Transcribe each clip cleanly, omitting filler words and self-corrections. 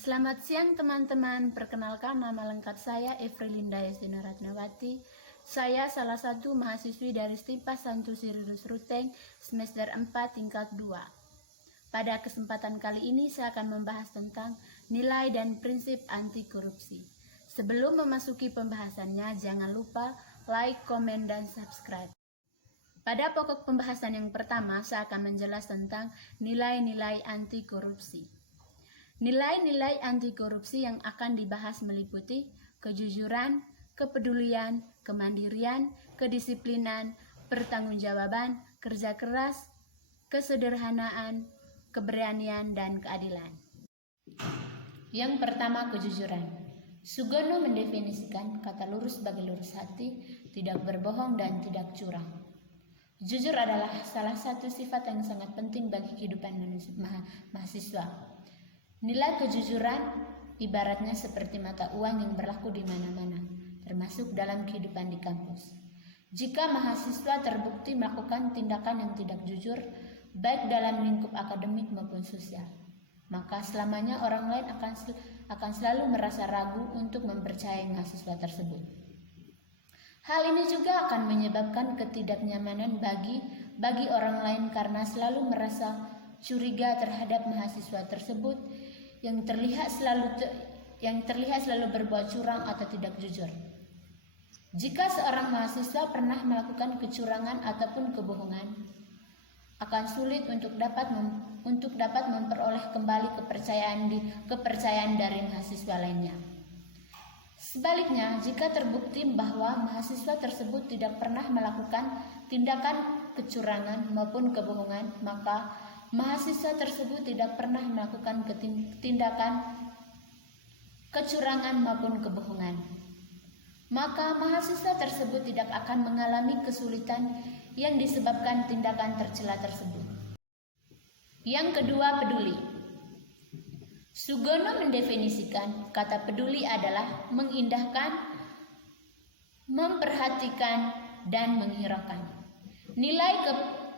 Selamat siang teman-teman, perkenalkan nama lengkap saya Evrilinda Yesina Ratnawati. Saya salah satu mahasiswi dari Stipa Santu Sirirus Ruteng semester 4 tingkat 2. Pada kesempatan kali ini saya akan membahas tentang nilai dan prinsip anti korupsi. Sebelum memasuki pembahasannya, jangan lupa like, komen, dan subscribe. Pada pokok pembahasan yang pertama, saya akan menjelaskan tentang nilai-nilai anti korupsi. Nilai-nilai anti korupsi yang akan dibahas meliputi kejujuran, kepedulian, kemandirian, kedisiplinan, pertanggungjawaban, kerja keras, kesederhanaan, keberanian, dan keadilan. Yang pertama, kejujuran. Sugono mendefinisikan kata lurus sebagai lurus hati, tidak berbohong, dan tidak curang. Jujur adalah salah satu sifat yang sangat penting bagi kehidupan mahasiswa. Nilai kejujuran ibaratnya seperti mata uang yang berlaku di mana-mana, termasuk dalam kehidupan di kampus. Jika mahasiswa terbukti melakukan tindakan yang tidak jujur, baik dalam lingkup akademik maupun sosial, maka selamanya orang lain akan selalu merasa ragu untuk mempercayai mahasiswa tersebut. Hal ini juga akan menyebabkan ketidaknyamanan bagi orang lain karena selalu merasa curiga terhadap mahasiswa tersebut yang terlihat selalu berbuat curang atau tidak jujur. Jika seorang mahasiswa pernah melakukan kecurangan ataupun kebohongan, akan sulit untuk dapat memperoleh kembali kepercayaan dari mahasiswa lainnya. Sebaliknya, jika terbukti bahwa mahasiswa tersebut tidak pernah melakukan tindakan kecurangan maupun kebohongan, maka mahasiswa tersebut tidak pernah melakukan tindakan kecurangan maupun kebohongan. Maka mahasiswa tersebut tidak akan mengalami kesulitan yang disebabkan tindakan tercela tersebut. Yang kedua, peduli. Sugono mendefinisikan kata peduli adalah mengindahkan, memperhatikan, dan menghiraukan.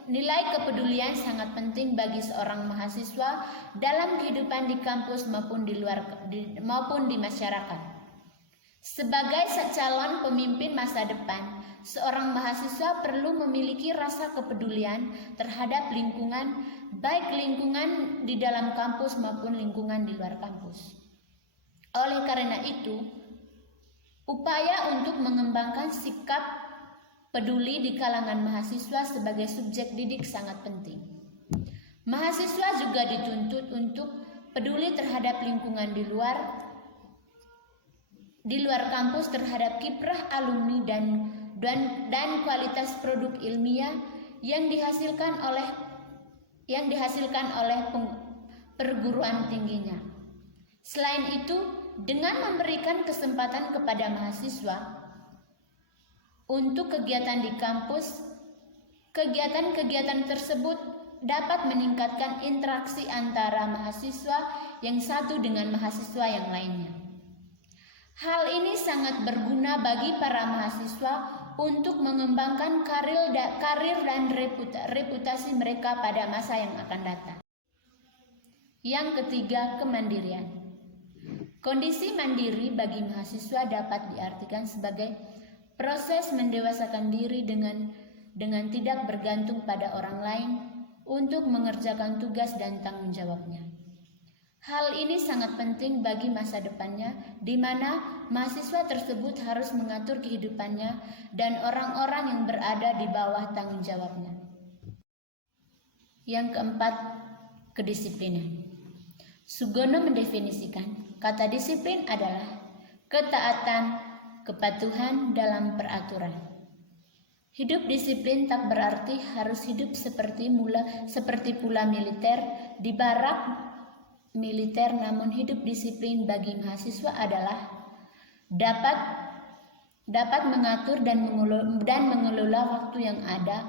Nilai kepedulian sangat penting bagi seorang mahasiswa dalam kehidupan di kampus maupun di masyarakat. Sebagai calon pemimpin masa depan, seorang mahasiswa perlu memiliki rasa kepedulian terhadap lingkungan, baik lingkungan di dalam kampus maupun lingkungan di luar kampus. Oleh karena itu, upaya untuk mengembangkan sikap peduli di kalangan mahasiswa sebagai subjek didik sangat penting. Mahasiswa juga dituntut untuk peduli terhadap lingkungan di luar kampus, terhadap kiprah alumni dan kualitas produk ilmiah yang dihasilkan oleh perguruan tingginya. Selain itu, dengan memberikan kesempatan kepada mahasiswa untuk kegiatan di kampus, kegiatan-kegiatan tersebut dapat meningkatkan interaksi antara mahasiswa yang satu dengan mahasiswa yang lainnya. Hal ini sangat berguna bagi para mahasiswa untuk mengembangkan karir dan reputasi mereka pada masa yang akan datang. Yang ketiga, kemandirian. Kondisi mandiri bagi mahasiswa dapat diartikan sebagai proses mendewasakan diri dengan tidak bergantung pada orang lain untuk mengerjakan tugas dan tanggung jawabnya. Hal ini sangat penting bagi masa depannya, di mana mahasiswa tersebut harus mengatur kehidupannya dan orang-orang yang berada di bawah tanggung jawabnya. Yang keempat, kedisiplinan. Sugono mendefinisikan kata disiplin adalah ketaatan, kepatuhan dalam peraturan. Hidup disiplin tak berarti harus hidup seperti pula militer di barak militer, namun hidup disiplin bagi mahasiswa adalah dapat mengatur dan mengelola waktu yang ada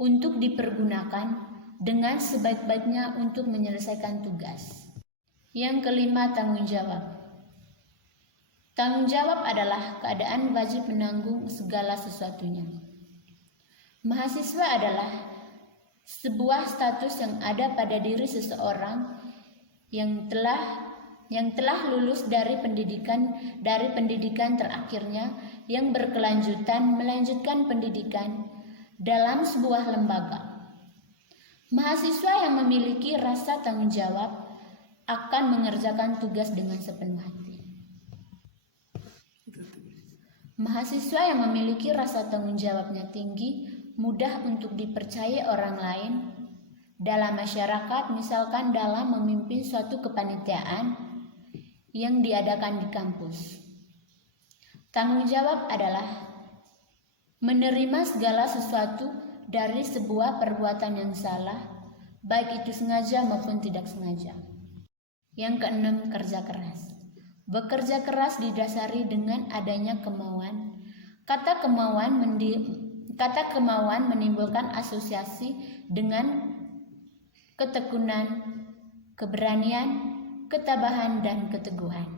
untuk dipergunakan dengan sebaik-baiknya untuk menyelesaikan tugas. Yang kelima, tanggung jawab. Tanggung jawab adalah keadaan wajib menanggung segala sesuatunya. Mahasiswa adalah sebuah status yang ada pada diri seseorang yang telah yang telah lulus dari pendidikan terakhirnya yang berkelanjutan melanjutkan pendidikan dalam sebuah lembaga. Mahasiswa yang memiliki rasa tanggung jawab akan mengerjakan tugas dengan sepenuh hati. Mahasiswa yang memiliki rasa tanggung jawabnya tinggi, mudah untuk dipercaya orang lain dalam masyarakat, misalkan dalam memimpin suatu kepanitiaan yang diadakan di kampus. Tanggung jawab adalah menerima segala sesuatu dari sebuah perbuatan yang salah, baik itu sengaja maupun tidak sengaja. Yang keenam, kerja keras. Bekerja keras didasari dengan adanya kemauan. Kata kemauan menimbulkan asosiasi dengan ketekunan, keberanian, ketabahan, dan keteguhan.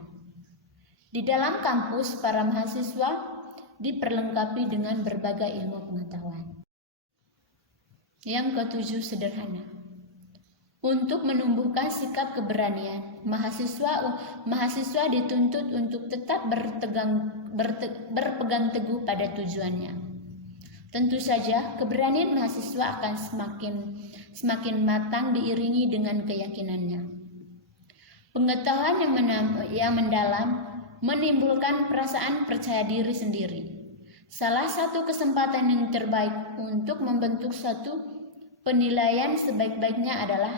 Di dalam kampus, para mahasiswa diperlengkapi dengan berbagai ilmu pengetahuan. Yang ketujuh, sederhana. Untuk menumbuhkan sikap keberanian, mahasiswa dituntut untuk tetap berpegang teguh pada tujuannya. Tentu saja, keberanian mahasiswa akan semakin matang diiringi dengan keyakinannya. Pengetahuan yang mendalam menimbulkan perasaan percaya diri sendiri. Salah satu kesempatan yang terbaik untuk membentuk suatu penilaian sebaik-baiknya adalah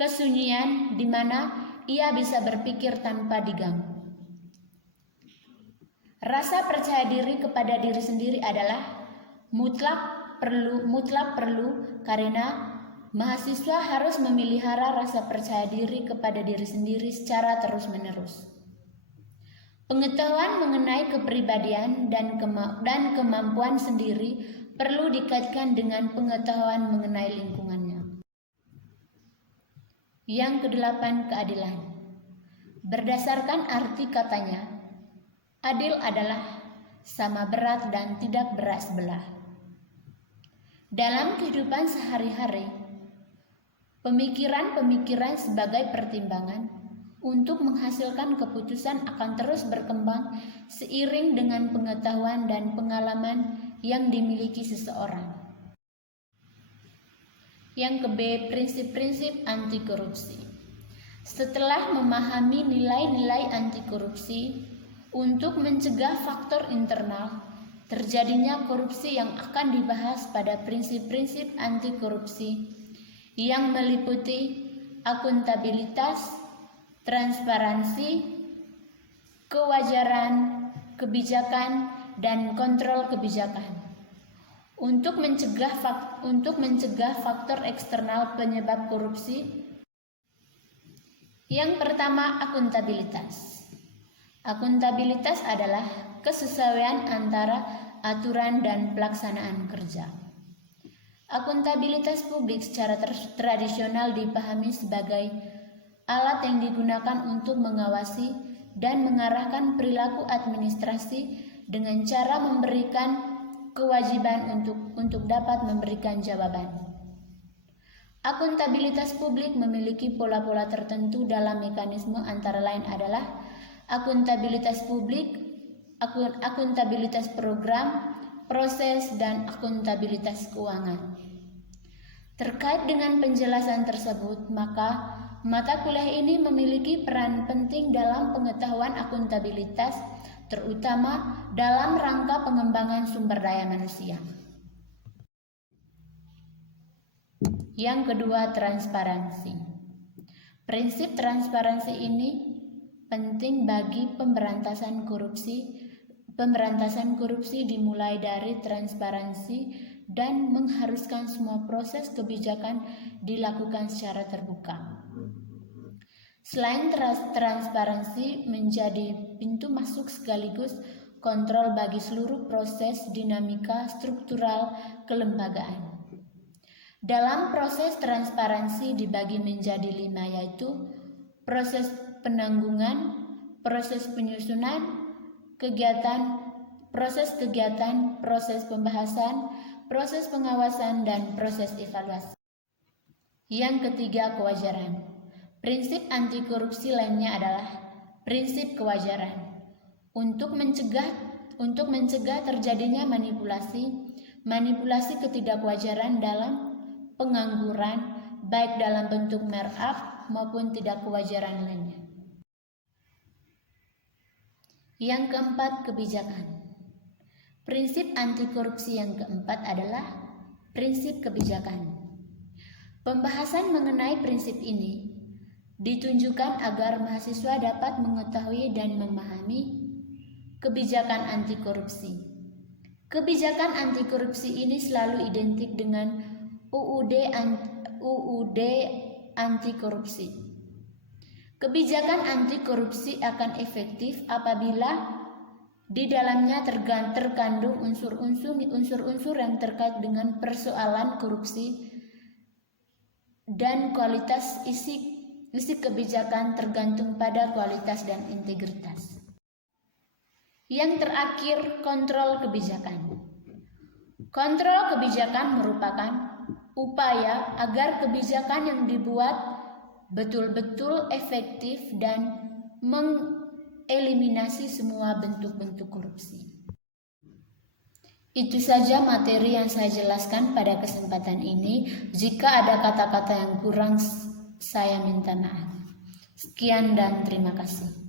kesunyian di mana ia bisa berpikir tanpa diganggu. Rasa percaya diri kepada diri sendiri adalah mutlak perlu karena mahasiswa harus memelihara rasa percaya diri kepada diri sendiri secara terus-menerus. Pengetahuan mengenai kepribadian dan kemampuan sendiri perlu dikaitkan dengan pengetahuan mengenai lingkungannya. Yang kedelapan, keadilan. Berdasarkan arti katanya, adil adalah sama berat dan tidak berat sebelah. Dalam kehidupan sehari-hari, pemikiran sebagai pertimbangan untuk menghasilkan keputusan akan terus berkembang seiring dengan pengetahuan dan pengalaman yang dimiliki seseorang. Yang ke-B, prinsip-prinsip anti korupsi. Setelah memahami nilai-nilai anti korupsi untuk mencegah faktor internal terjadinya korupsi yang akan dibahas pada prinsip-prinsip anti korupsi yang meliputi akuntabilitas, transparansi, kewajaran, kebijakan, dan kontrol kebijakan. Untuk mencegah faktor eksternal penyebab korupsi, yang pertama, akuntabilitas. Akuntabilitas adalah kesesuaian antara aturan dan pelaksanaan kerja. Akuntabilitas publik secara tradisional dipahami sebagai alat yang digunakan untuk mengawasi dan mengarahkan perilaku administrasi dengan cara memberikan kewajiban untuk dapat memberikan jawaban. Akuntabilitas publik memiliki pola-pola tertentu dalam mekanisme, antara lain adalah akuntabilitas publik, akuntabilitas program, proses, dan akuntabilitas keuangan. Terkait dengan penjelasan tersebut, maka mata kuliah ini memiliki peran penting dalam pengetahuan akuntabilitas, terutama dalam rangka pengembangan sumber daya manusia. Yang kedua, transparansi. Prinsip transparansi ini penting bagi pemberantasan korupsi. Pemberantasan korupsi dimulai dari transparansi dan mengharuskan semua proses kebijakan dilakukan secara terbuka. Selain transparansi menjadi pintu masuk sekaligus kontrol bagi seluruh proses dinamika struktural kelembagaan. Dalam proses transparansi dibagi menjadi 5, yaitu proses penanggungan, proses penyusunan, proses kegiatan, proses pembahasan, proses pengawasan, dan proses evaluasi. Yang ketiga, kewajaran. Prinsip anti korupsi lainnya adalah prinsip kewajaran. Untuk mencegah terjadinya manipulasi ketidakwajaran dalam pengangguran, baik dalam bentuk markup maupun tidak kewajaran lainnya. Yang keempat, kebijakan. Prinsip anti korupsi yang keempat adalah prinsip kebijakan. Pembahasan mengenai prinsip ini ditunjukkan agar mahasiswa dapat mengetahui dan memahami kebijakan anti korupsi. Kebijakan anti korupsi ini selalu identik dengan UUD anti korupsi. Kebijakan anti korupsi akan efektif apabila di dalamnya terkandung unsur-unsur yang terkait dengan persoalan korupsi dan kualitas isi kebijakan tergantung pada kualitas dan integritas. Yang terakhir, kontrol kebijakan. Kontrol kebijakan merupakan upaya agar kebijakan yang dibuat betul-betul efektif dan eliminasi semua bentuk-bentuk korupsi. Itu saja materi yang saya jelaskan pada kesempatan ini. Jika ada kata-kata yang kurang, saya minta maaf. Sekian dan terima kasih.